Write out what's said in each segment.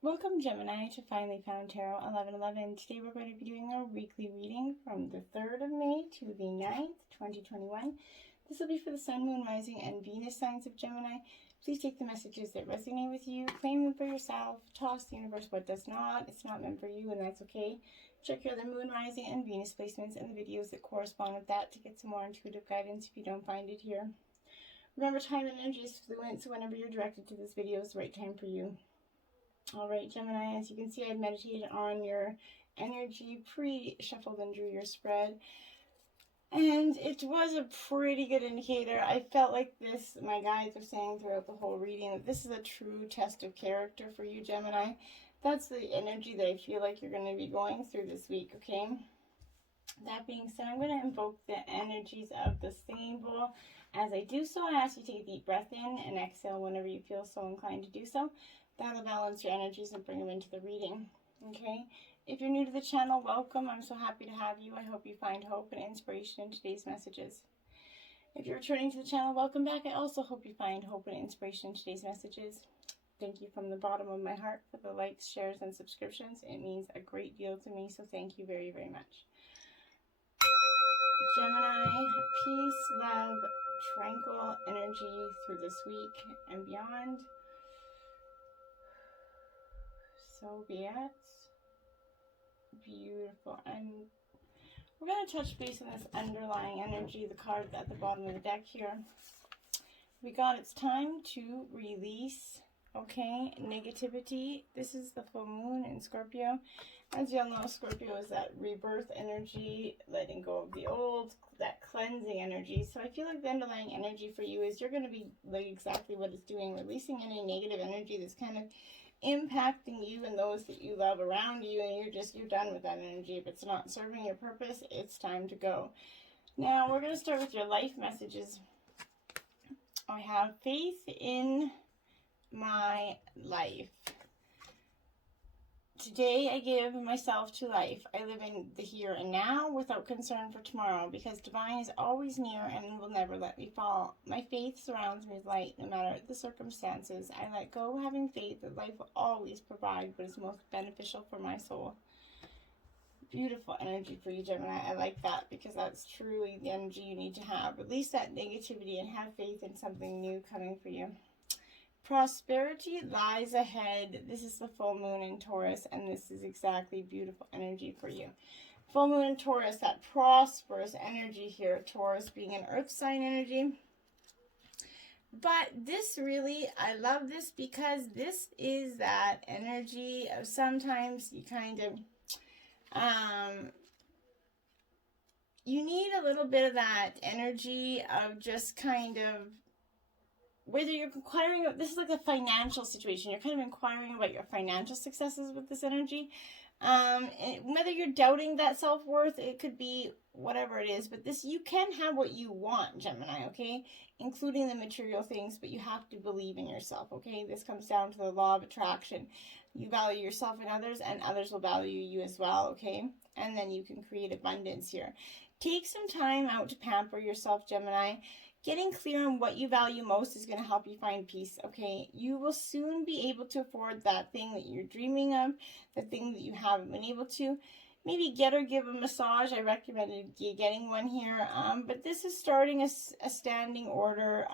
Welcome, Gemini, to Finally Found Tarot 1111. Today we're going to be doing our weekly reading from the 3rd of May to the 9th, 2021. This will be for the Sun, Moon, Rising, and Venus signs of Gemini. Please take the messages that resonate with you, claim them for yourself, toss the universe what does not. It's not meant for you, and that's okay. Check your other Moon, Rising, and Venus placements and the videos that correspond with that to get some more intuitive guidance if you don't find it here. Remember, time and energy is fluent, so whenever you're directed to this video is the right time for you. Alright, Gemini, as you can see, I meditated on your energy, pre-shuffled and drew your spread. And it was a pretty good indicator. I felt like this, my guides are saying throughout the whole reading, that this is a true test of character for you, Gemini. That's the energy that I feel like you're going to be going through this week, okay? That being said, I'm going to invoke the energies of the singing bowl. As I do so, I ask you to take a deep breath in and exhale whenever you feel so inclined to do so. That'll balance your energies and bring them into the reading, okay? If you're new to the channel, welcome. I'm so happy to have you. I hope you find hope and inspiration in today's messages. If you're returning to the channel, welcome back. I also hope you find hope and inspiration in today's messages. Thank you from the bottom of my heart for the likes, shares, and subscriptions. It means a great deal to me, so thank you very, very much. Gemini, peace, love, tranquil energy through this week and beyond. So be it. Beautiful. And we're going to touch base on this underlying energy, the card at the bottom of the deck here. We got it's time to release, okay, negativity. This is the full moon in Scorpio. As you all know, Scorpio is that rebirth energy, letting go of the old, that cleansing energy. So I feel like the underlying energy for you is you're going to be like exactly what it's doing, releasing any negative energy that's kind of impacting you and those that you love around you, and you're done with that energy. If it's not serving your purpose, it's time to go. Now we're going to start with your life messages. I have faith in my life. Today I give myself to life. I live in the here and now without concern for tomorrow, because divine is always near and will never let me fall. My faith surrounds me with light no matter the circumstances. I let go, having faith that life will always provide what is most beneficial for my soul. Beautiful energy for you, Gemini. I like that, because that's truly the energy you need to have. Release that negativity and have faith in something new coming for you. Prosperity lies ahead. This is the full moon in Taurus, and this is exactly beautiful energy for you. Full moon in Taurus, that prosperous energy here. Taurus being an earth sign energy. But this really, I love this, because this is that energy of sometimes you kind of, you need a little bit of that energy of just kind of, whether you're inquiring, this is like a financial situation, you're kind of inquiring about your financial successes with this energy. And whether you're doubting that self-worth, it could be whatever it is, but this, you can have what you want, Gemini, okay? Including the material things, but you have to believe in yourself, okay? This comes down to the law of attraction. You value yourself and others will value you as well, okay? And then you can create abundance here. Take some time out to pamper yourself, Gemini. Getting clear on what you value most is going to help you find peace, okay? You will soon be able to afford that thing that you're dreaming of, the thing that you haven't been able to. Maybe get or give a massage. I recommended you getting one here. But this is starting a standing order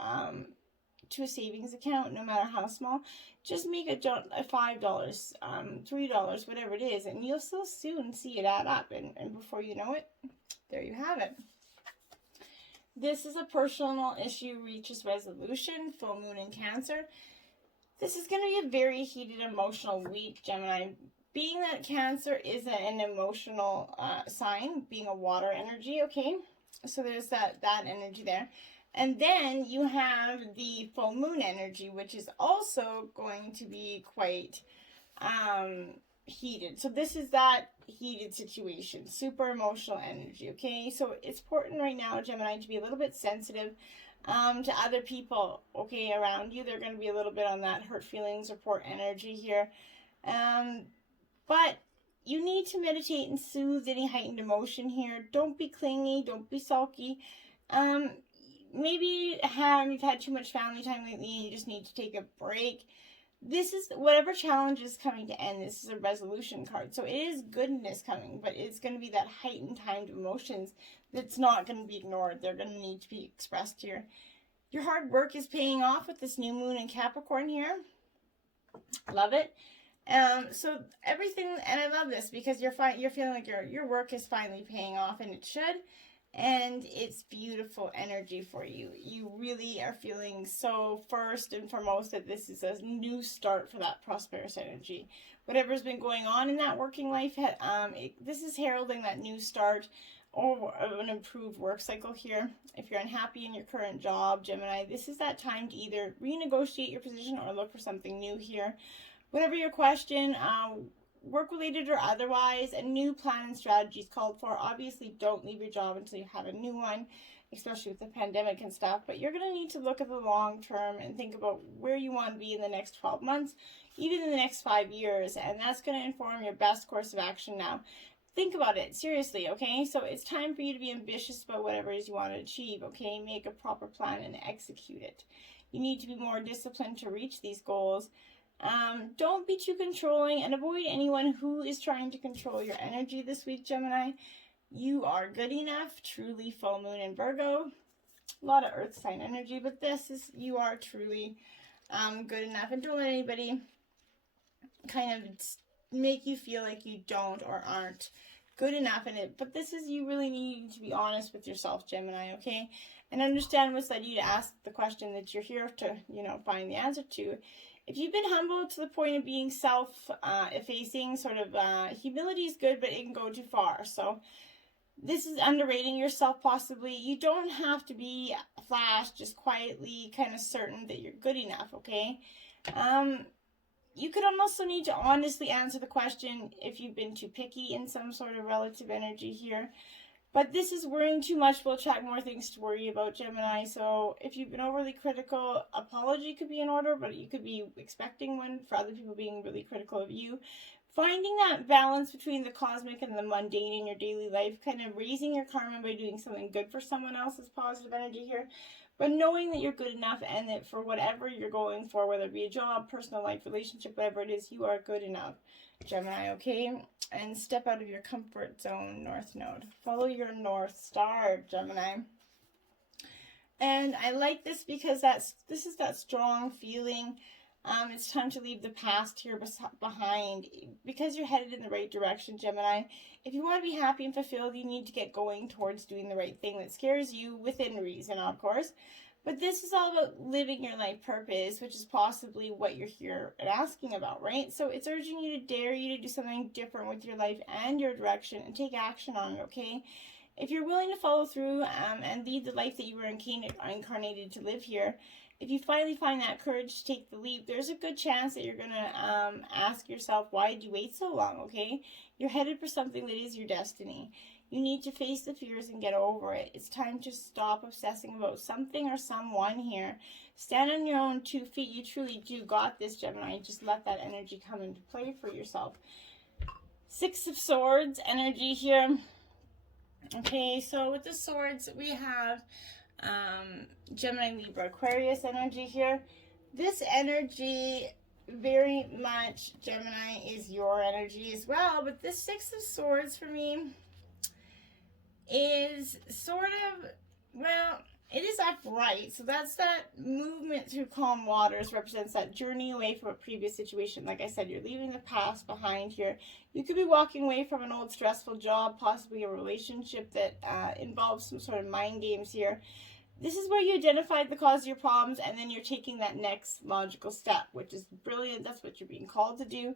to a savings account, no matter how small. Just make a $5, $3, whatever it is, and you'll so soon see it add up. And before you know it, there you have it. This is a personal issue reaches resolution, full moon in Cancer. This is going to be a very heated emotional week, Gemini. Being that Cancer is an emotional sign, being a water energy, okay? So there's that energy there. And then you have the full moon energy, which is also going to be quite heated. So this is that heated situation, super emotional energy, okay? So it's important right now, Gemini, to be a little bit sensitive to other people, okay, around you. They're going to be a little bit on that hurt feelings, report energy here. But you need to meditate and soothe any heightened emotion here. Don't be clingy, don't be sulky. Maybe you've had too much family time lately and you just need to take a break. this is whatever challenge is coming to end. This is a resolution card. So it is goodness coming, but it's going to be that heightened timed emotions that's not going to be ignored. They're going to need to be expressed here. Your hard work is paying off with this new moon in Capricorn here. Love it. So everything, and I love this because you're feeling like your work is finally paying off, and it should. And it's beautiful energy for you. You really are feeling so first and foremost that this is a new start for that prosperous energy. Whatever's been going on in that working life, this is heralding that new start or an improved work cycle here. If you're unhappy in your current job, Gemini, this is that time to either renegotiate your position or look for something new here. Whatever your question, work-related or otherwise, a new plan and strategy is called for. Obviously, don't leave your job until you have a new one, especially with the pandemic and stuff. But you're going to need to look at the long term and think about where you want to be in the next 12 months, even in the next 5 years. And that's going to inform your best course of action now. Think about it, seriously, okay? So it's time for you to be ambitious about whatever it is you want to achieve, okay? Make a proper plan and execute it. You need to be more disciplined to reach these goals. Don't be too controlling and avoid anyone who is trying to control your energy this week, Gemini. You are good enough, truly full moon in Virgo. A lot of earth sign energy, but you are truly good enough. And don't let anybody kind of make you feel like you don't or aren't good enough in it. But you really need to be honest with yourself, Gemini, okay? And understand what's led you to ask the question that you're here to, find the answer to. If you've been humble to the point of being self-effacing, humility is good, but it can go too far. So this is underrating yourself possibly. You don't have to be flash, just quietly kind of certain that you're good enough, okay? You could also need to honestly answer the question if you've been too picky in some sort of relative energy here. But this is worrying too much will attract more things to worry about, Gemini. So if you've been overly critical, apology could be in order, but you could be expecting one for other people being really critical of you. Finding that balance between the cosmic and the mundane in your daily life, kind of raising your karma by doing something good for someone else's positive energy here. But knowing that you're good enough and that for whatever you're going for, whether it be a job, personal life, relationship, whatever it is, you are good enough, Gemini, okay? And step out of your comfort zone, North Node. Follow your North Star, Gemini. And I like this because this is that strong feeling. It's time to leave the past here behind because you're headed in the right direction, Gemini. If you want to be happy and fulfilled, you need to get going towards doing the right thing that scares you within reason, of course. But this is all about living your life purpose, which is possibly what you're here and asking about, right? So it's urging you to dare you to do something different with your life and your direction and take action on it, okay? If you're willing to follow through and lead the life that you were incarnated to live here, if you finally find that courage to take the leap, there's a good chance that you're going to ask yourself, why did you wait so long, okay? You're headed for something that is your destiny. You need to face the fears and get over it. It's time to stop obsessing about something or someone here. Stand on your own 2 feet. You truly do got this, Gemini. Just let that energy come into play for yourself. 6 of Swords energy here. Okay, so with the swords, we have Gemini, Libra, Aquarius energy here. This energy, very much, Gemini, is your energy as well. But this 6 of Swords for me is sort of, well, it is upright. So that's that movement through calm waters, represents that journey away from a previous situation. Like I said, you're leaving the past behind here. You could be walking away from an old stressful job, possibly a relationship that involves some sort of mind games here. This is where you identified the cause of your problems, and then you're taking that next logical step, which is brilliant. That's what you're being called to do.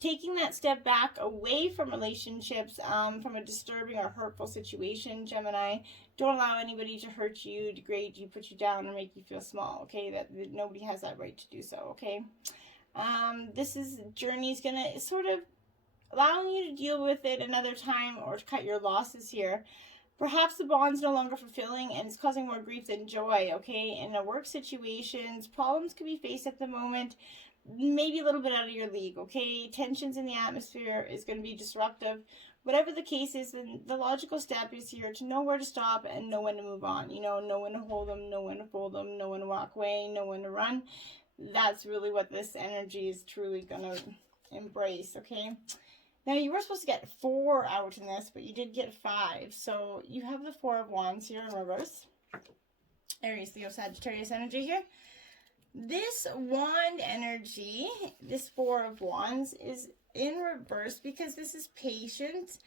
Taking that step back away from relationships, from a disturbing or hurtful situation, Gemini. Don't allow anybody to hurt you, degrade you, put you down, or make you feel small, okay? That nobody has that right to do so, okay? This journey is going to sort of allowing you to deal with it another time or to cut your losses here. Perhaps the bond's no longer fulfilling and it's causing more grief than joy, okay? In a work situations, problems could be faced at the moment, maybe a little bit out of your league, okay? Tensions in the atmosphere is going to be disruptive. Whatever the case is, then the logical step is here to know where to stop and know when to move on. Know when to hold them, know when to fold them, know when to walk away, know when to run. that's really what this energy is truly going to embrace, okay? Now, you were supposed to get 4 out in this, but you did get 5. So you have the 4 of Wands here in reverse. Aries, Leo, Sagittarius energy here. This wand energy, this 4 of Wands, is in reverse because this is patience,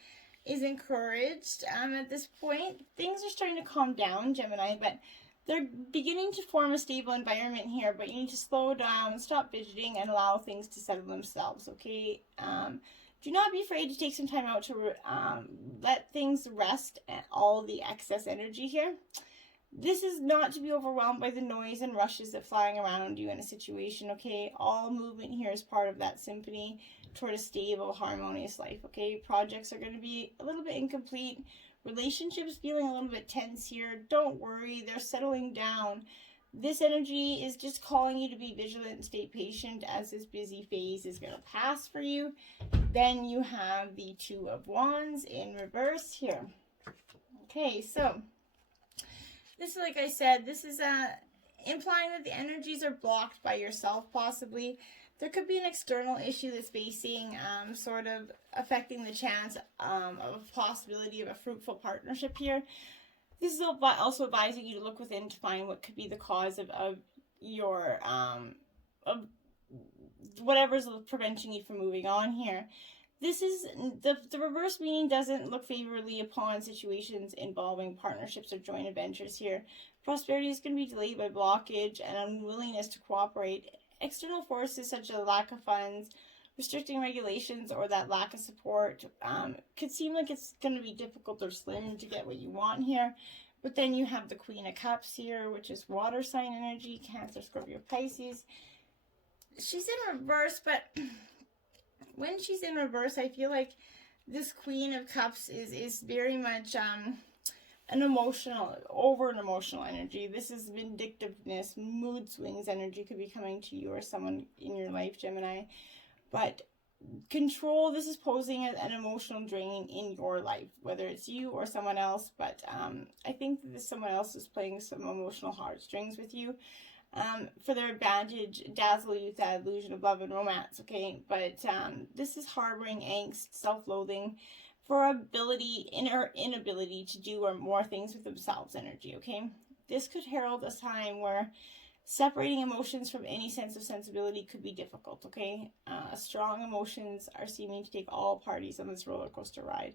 is encouraged at this point. Things are starting to calm down, Gemini, but they're beginning to form a stable environment here, but you need to slow down, stop fidgeting, and allow things to settle themselves, okay? Do not be afraid to take some time out to let things rest and all the excess energy here. This is not to be overwhelmed by the noise and rushes that flying around you in a situation, okay? All movement here is part of that symphony toward a stable, harmonious life, okay? Projects are going to be a little bit incomplete. Relationships feeling a little bit tense here. Don't worry, they're settling down. This energy is just calling you to be vigilant and stay patient as this busy phase is going to pass for you. Then you have the 2 of Wands in reverse here. Okay, so this is, like I said, this is implying that the energies are blocked by yourself, possibly. There could be an external issue that's facing, sort of affecting the chance of a possibility of a fruitful partnership here. This is also advising you to look within to find what could be the cause of your, of whatever's preventing you from moving on here. This is, the reverse meaning doesn't look favorably upon situations involving partnerships or joint adventures here. Prosperity is going to be delayed by blockage and unwillingness to cooperate. External forces such as lack of funds, restricting regulations, or that lack of support could seem like it's going to be difficult or slim to get what you want here. But then you have the Queen of Cups here, which is water sign energy, Cancer, Scorpio, Pisces. She's in reverse, but when she's in reverse, I feel like this Queen of Cups is very much an emotional energy. This is vindictiveness, mood swings energy could be coming to you or someone in your life, Gemini. But control, this is posing an emotional drain in your life, whether it's you or someone else. But I think that someone else is playing some emotional heartstrings with you. For their advantage, dazzle you with that illusion of love and romance, okay? But this is harboring angst, self-loathing for inability to do or more things with themselves energy, okay? This could herald a time where separating emotions from any sense of sensibility could be difficult, okay? Strong emotions are seeming to take all parties on this roller coaster ride.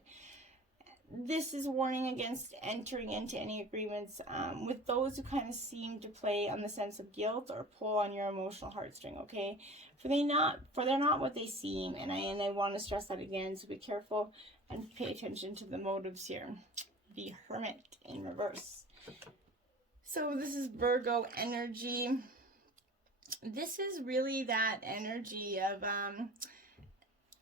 This is warning against entering into any agreements with those who kind of seem to play on the sense of guilt or pull on your emotional heartstring, okay? For they're not what they seem, and I want to stress that again, so be careful and pay attention to the motives here. The Hermit in reverse. So this is Virgo energy. This is really that energy of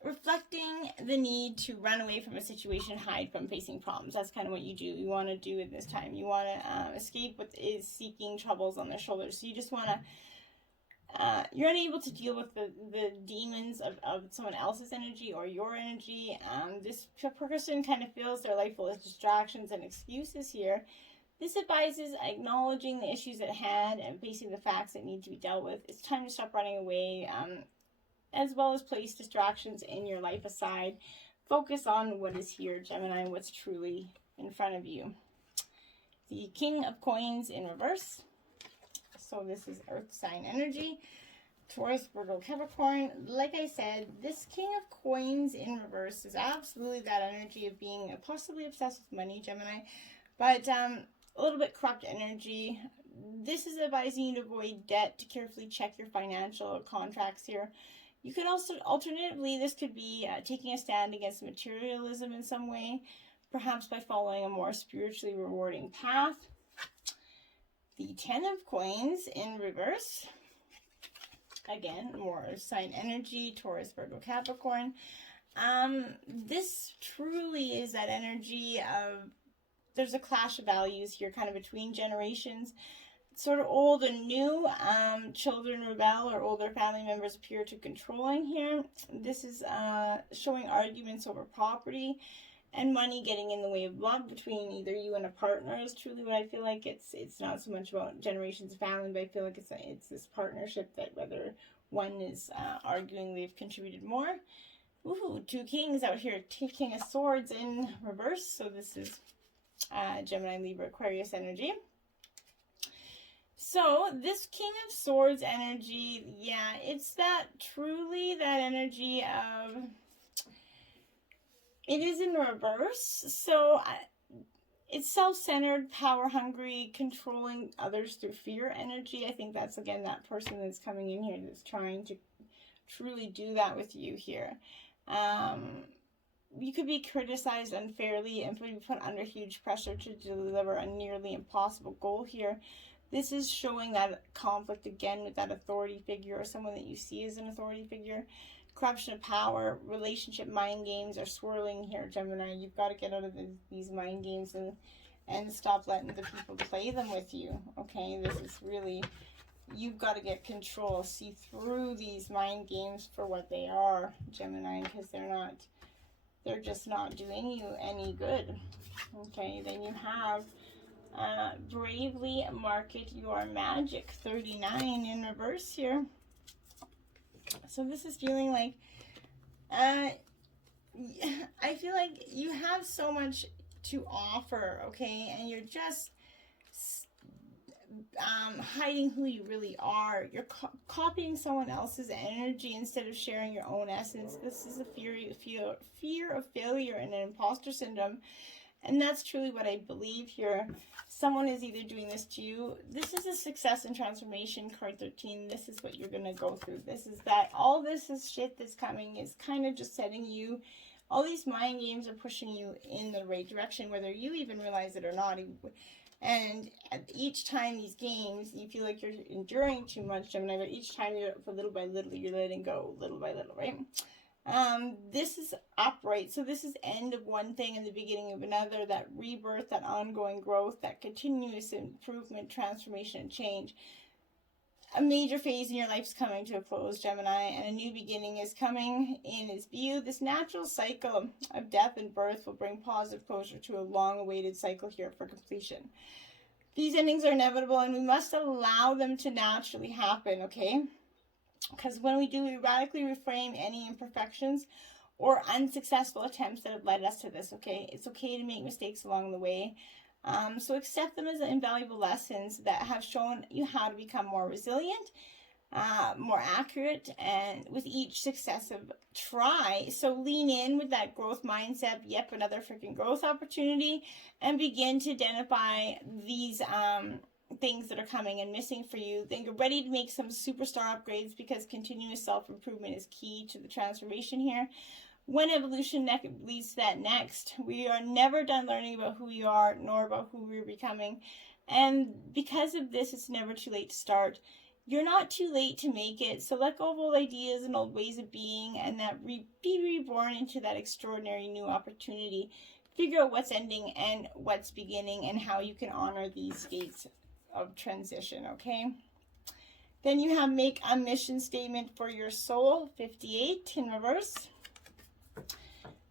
reflecting the need to run away from a situation, hide from facing problems. That's kind of what you do. You want to do at this time. You want to escape what is seeking troubles on their shoulders. So you just want to, you're unable to deal with the demons of someone else's energy or your energy. This person kind of feels their life full of distractions and excuses here. This advises acknowledging the issues at hand and facing the facts that need to be dealt with. It's time to stop running away, as well as place distractions in your life aside. Focus on what is here, Gemini, what's truly in front of you. The King of Coins in reverse. So this is Earth sign energy. Taurus, Virgo, Capricorn. Like I said, this King of Coins in reverse is absolutely that energy of being possibly obsessed with money, Gemini. But a little bit corrupt energy. This is advising you to avoid debt, to carefully check your financial contracts here. You could also, alternatively, this could be taking a stand against materialism in some way, perhaps by following a more spiritually rewarding path. The 10 of Coins in reverse. Again, more sign energy, Taurus, Virgo, Capricorn. This truly is that energy of, there's a clash of values here, kind of between generations. Sort of old and new, children rebel or older family members appear too controlling here. This is showing arguments over property. and money getting in the way of love between either you and a partner is truly what I feel like. It's not so much about generations of family, but I feel like it's this partnership that whether one is arguing they've contributed more. Ooh, 2 kings out here, King of Swords in reverse. So this is Gemini, Libra, Aquarius energy. So this King of Swords energy, yeah, it's that truly that energy of, it is in reverse. So it's self-centered, power-hungry, controlling others through fear energy. I think that's, again, that person that's coming in here that's trying to truly do that with you here. You could be criticized unfairly and be put under huge pressure to deliver a nearly impossible goal here. This is showing that conflict again with that authority figure or someone that you see as an authority figure. Corruption of power, relationship mind games are swirling here, Gemini. You've got to get out of these mind games and stop letting the people play them with you, okay? This is really, you've got to get control. See through these mind games for what they are, Gemini, because they're just not doing you any good, okay? Then you have bravely market your magic, 39 in reverse here. So this is feeling like, I feel like you have so much to offer, okay? And you're just hiding who you really are. You're copying someone else's energy instead of sharing your own essence. This is a fear of failure and an imposter syndrome. And that's truly what I believe here. Someone is either doing this to you. This is a success and transformation, card 13. This is what you're going to go through. This is that. All this is shit that's coming is kind of just setting you. All these mind games are pushing you in the right direction, whether you even realize it or not. And each time these games, you feel like you're enduring too much, Gemini, but each time you're, for little by little, you're letting go, little by little, right? This is upright. So this is end of one thing and the beginning of another, that rebirth, that ongoing growth, that continuous improvement, transformation, and change. A major phase in your life is coming to a close, Gemini, and a new beginning is coming in its view. This natural cycle of death and birth will bring positive closure to a long-awaited cycle here for completion. These endings are inevitable, and we must allow them to naturally happen, okay? Because when we do, we radically reframe any imperfections or unsuccessful attempts that have led us to this, okay? It's okay to make mistakes along the way. So accept them as invaluable lessons that have shown you how to become more resilient, more accurate, and with each successive try. So lean in with that growth mindset, yep, another freaking growth opportunity, and begin to identify these things that are coming and missing for you. Then you're ready to make some superstar upgrades, because continuous self-improvement is key to the transformation here. When evolution leads to that next, we are never done learning about who we are, nor about who we're becoming. And because of this, it's never too late to start. You're not too late to make it. So let go of old ideas and old ways of being, and be reborn into that extraordinary new opportunity. Figure out what's ending and what's beginning, and how you can honor these states of transition, okay? Then you have make a mission statement for your soul, 58 in reverse.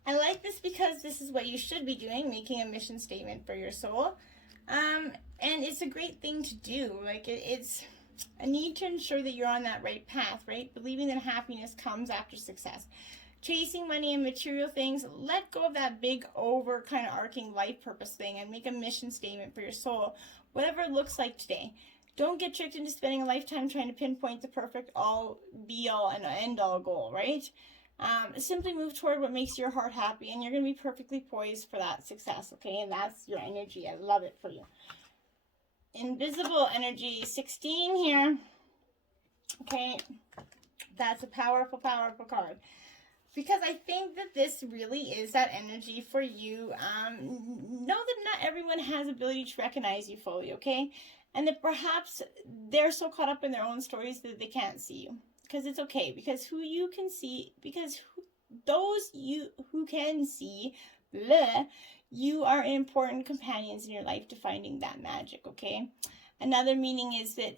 I like this because this is what you should be doing, making a mission statement for your soul. And it's a great thing to do. Like, it's a need to ensure that you're on that right path, right? Believing that happiness comes after success. Chasing money and material things, let go of that big over kind of arcing life purpose thing and make a mission statement for your soul, whatever it looks like today. Don't get tricked into spending a lifetime trying to pinpoint the perfect all, be all, and end all goal, right? Simply move toward what makes your heart happy, and you're going to be perfectly poised for that success, okay? And that's your energy. I love it for you. Invisible energy, 16 here. Okay, that's a powerful, powerful card. Because I think that this really is that energy for you. Know that not everyone has ability to recognize you fully, okay? And that perhaps they're so caught up in their own stories that they can't see you. Because it's okay, because who you can see, because those you who can see, you are important companions in your life to finding that magic, okay? Another meaning is that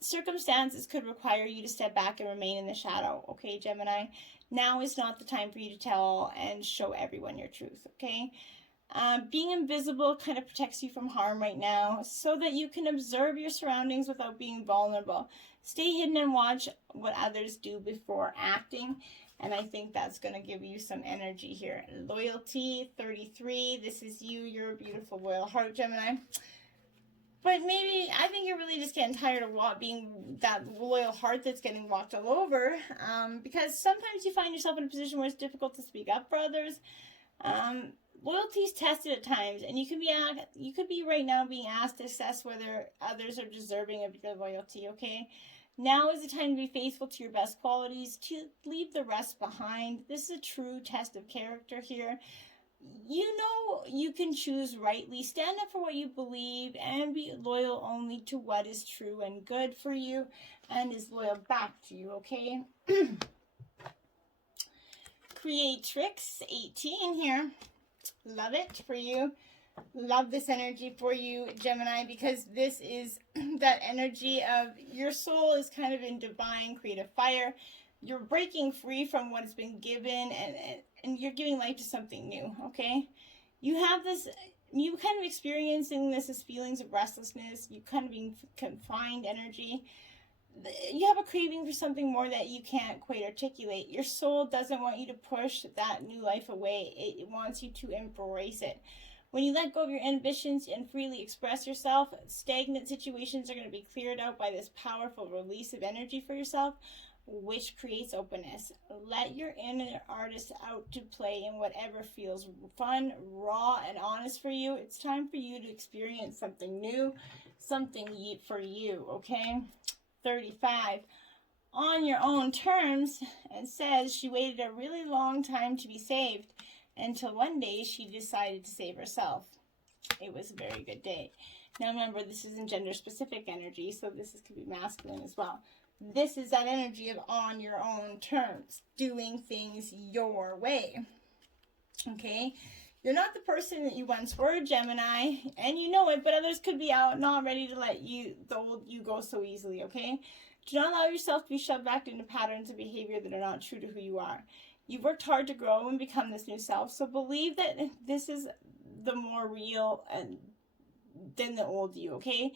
circumstances could require you to step back and remain in the shadow, okay, Gemini? Now is not the time for you to tell and show everyone your truth, okay? Being invisible kind of protects you from harm right now so that you can observe your surroundings without being vulnerable. Stay hidden and watch what others do before acting. And I think that's going to give you some energy here. Loyalty, 33. This is you. You're a beautiful royal heart, Gemini. But maybe, I think you're really just getting tired of being that loyal heart that's getting walked all over. Because sometimes you find yourself in a position where it's difficult to speak up for others. Loyalty is tested at times. And you could be right now being asked to assess whether others are deserving of your loyalty, okay? Now is the time to be faithful to your best qualities, to leave the rest behind. This is a true test of character here. You know you can choose rightly, stand up for what you believe, and be loyal only to what is true and good for you and is loyal back to you, okay? Creatrix, 18 here. Love it for you. Love this energy for you, Gemini, because this is that energy of your soul is kind of in divine creative fire. You're breaking free from what has been given and you're giving life to something new, okay? You have this, you kind of experiencing this as feelings of restlessness, you kind of being confined energy. You have a craving for something more that you can't quite articulate. Your soul doesn't want you to push that new life away. It wants you to embrace it. When you let go of your ambitions and freely express yourself, stagnant situations are going to be cleared out by this powerful release of energy for yourself, which creates openness. Let your inner artist out to play in whatever feels fun, raw, and honest for you. It's time for you to experience something new, something for you, okay? 35. On your own terms, it says she waited a really long time to be saved until one day she decided to save herself. It was a very good day. Now remember, this isn't gender-specific energy, so this could be masculine as well. This is that energy of on your own terms, doing things your way. Okay? You're not the person that you once were, Gemini, and you know it, but others could be out not ready to let the old you go so easily, okay? Do not allow yourself to be shoved back into patterns of behavior that are not true to who you are. You've worked hard to grow and become this new self, so believe that this is the more real than the old you, okay?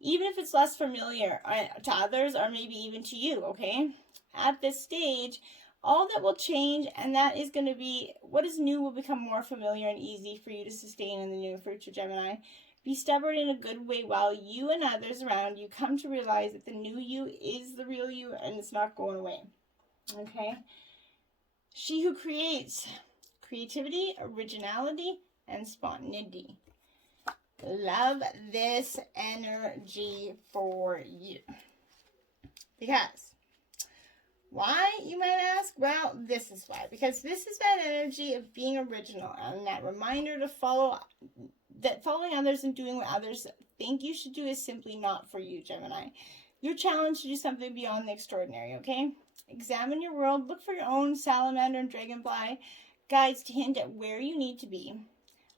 Even if it's less familiar to others or maybe even to you, okay? At this stage, all that will change, and that is going to be what is new will become more familiar and easy for you to sustain in the new future, Gemini. Be stubborn in a good way while you and others around you come to realize that the new you is the real you and it's not going away, okay? She who creates creativity, originality, and spontaneity. Love this energy for you. Because, why, you might ask? Well, this is why. Because this is that energy of being original and that reminder to following others and doing what others think you should do is simply not for you, Gemini. You're challenged to do something beyond the extraordinary, okay? Examine your world. Look for your own salamander and dragonfly guides to hint at where you need to be,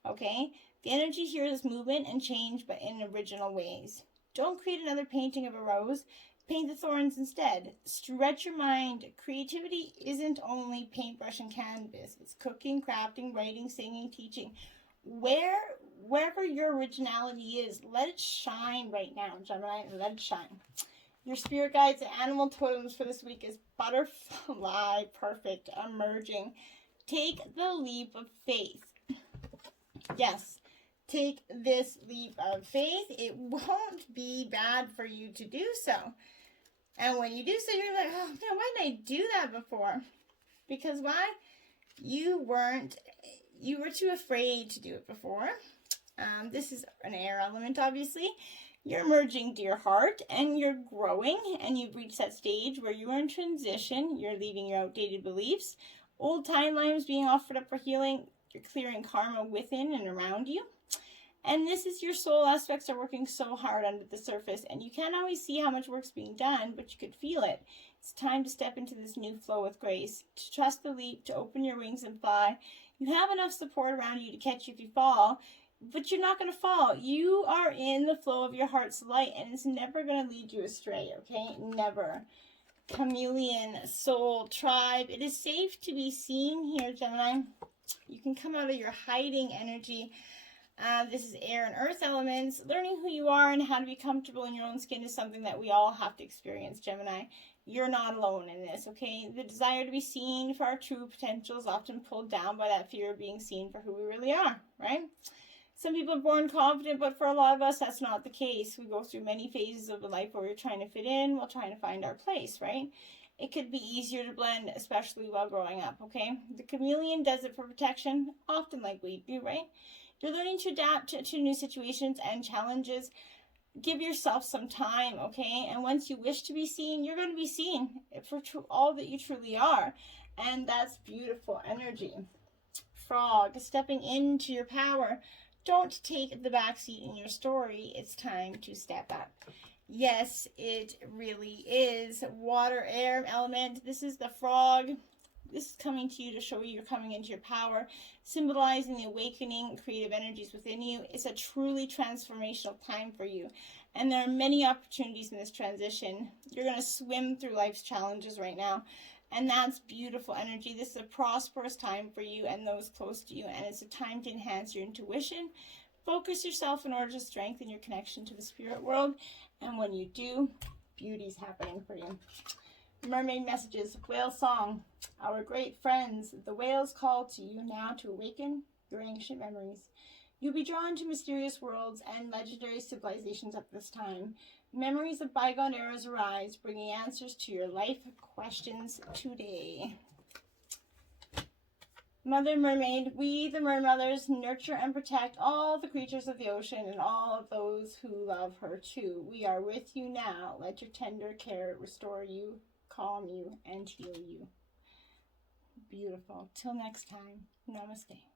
okay? The energy here is movement and change, but in original ways. Don't create another painting of a rose. Paint the thorns instead. Stretch your mind. Creativity isn't only paintbrush and canvas. It's cooking, crafting, writing, singing, teaching. Wherever your originality is, let it shine right now, Gemini. Let it shine. Your spirit guides and animal totems for this week is butterfly, perfect, emerging. Take the leap of faith. Yes, take this leap of faith. It won't be bad for you to do so. And when you do so, you're like, oh man, why didn't I do that before? Because why? You were too afraid to do it before. This is an air element, obviously. You're emerging, dear heart, and you're growing, and you've reached that stage where you are in transition. You're leaving your outdated beliefs. Old timelines being offered up for healing. You're clearing karma within and around you. And this is your soul aspects are working so hard under the surface, and you can't always see how much work's being done, but you could feel it. It's time to step into this new flow with grace, to trust the leap, to open your wings and fly. You have enough support around you to catch you if you fall. but you're not going to fall. You are in the flow of your heart's light, and it's never going to lead you astray, okay? Never. Chameleon, soul, tribe. It is safe to be seen here, Gemini. You can come out of your hiding energy. This is air and earth elements. Learning who you are and how to be comfortable in your own skin is something that we all have to experience, Gemini. You're not alone in this, okay? The desire to be seen for our true potential is often pulled down by that fear of being seen for who we really are, right? Some people are born confident, but for a lot of us, that's not the case. We go through many phases of the life where we're trying to fit in while trying to find our place, right? It could be easier to blend, especially while growing up, okay? The chameleon does it for protection, often like we do, right? You're learning to adapt to new situations and challenges. Give yourself some time, okay? And once you wish to be seen, you're going to be seen for all that you truly are. And that's beautiful energy. Frog, stepping into your power. Don't take the backseat in your story. It's time to step up. Yes, it really is. Water, air element. This is the frog. This is coming to you to show you you're coming into your power, symbolizing the awakening creative energies within you. It's a truly transformational time for you. And there are many opportunities in this transition. You're going to swim through life's challenges right now. And that's beautiful energy. This is a prosperous time for you and those close to you. And it's a time to enhance your intuition. Focus yourself in order to strengthen your connection to the spirit world. And when you do, beauty's happening for you. Mermaid messages, whale song. Our great friends, the whales call to you now to awaken your ancient memories. You'll be drawn to mysterious worlds and legendary civilizations at this time. Memories of bygone eras arise, bringing answers to your life questions today. Mother Mermaid, we the Mermothers nurture and protect all the creatures of the ocean and all of those who love her too. We are with you now. Let your tender care restore you, calm you, and heal you. Beautiful. Till next time, namaste.